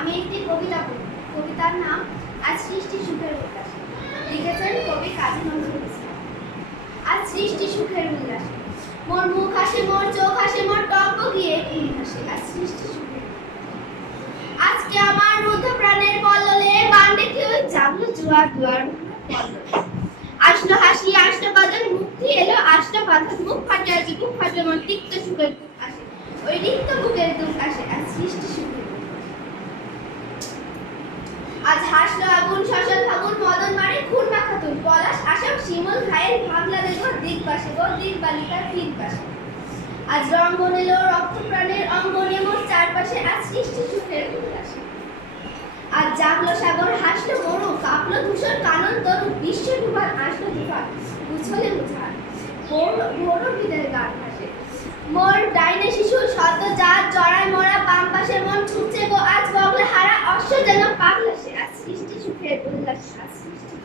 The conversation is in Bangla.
আমি একটি কবিতা পড়ব। কবিতার নাম আজ সৃষ্টি সুখের উল্লাসে। লিখেছেন কবি কাজী নজরুল ইসলাম। আজ সৃষ্টি সুখের উল্লাসে, মোর মুখ হাসে, মোর চোখ হাসে, মোর টক গিয়ে ফুল হাসে। আজ সৃষ্টি সুখের আজকে আমার রুদ্ধ প্রাণের পল্ললে বান্ডে কেউ জাগলো জোয়ার দুয়ার আসলো হাসি, আসলো বাদল, মুক্তি এলো, আসলো বাধা, মুখ ফাটে আজি, বুক ফাটে মোর তিক্ত সুখের দুঃখ আসে। ওই রিক্ত বুকের দুঃখ আসে। আজ সৃষ্টি সুখের আজ হাসলো আগুন, শ্মশান ফাগুন, মদন মারে খুন মাখাতুন, পলাশ আশাক শিমুল ঘায়ের ভাবলা দেখো দিক পাশে গো, দিক বালিকার ঠিক পাশে। আজ রঙ্গন এলো রক্ত প্রাণের অঙ্গনে, মোর চারপাশে আজ সৃষ্টি সুখের উল্লাসে। আজ জাগলো সাগর, হাসলো মরু, কাঁপলো ধূসর কানন তরু, বিশ্ব ডুবার আসলো তুফান, উছলে উঠান ভোর বিদের গান ভাসে। মোর ডাইনে শিশু সদ্য জাত জড়ায় মরা, বাম পাশে মন ছুটছে গো আজ বগলে হারা, অশ্ব যেন পাগলাসে। আজ সৃষ্টি সুখের উল্লাসে। আজ সৃষ্টি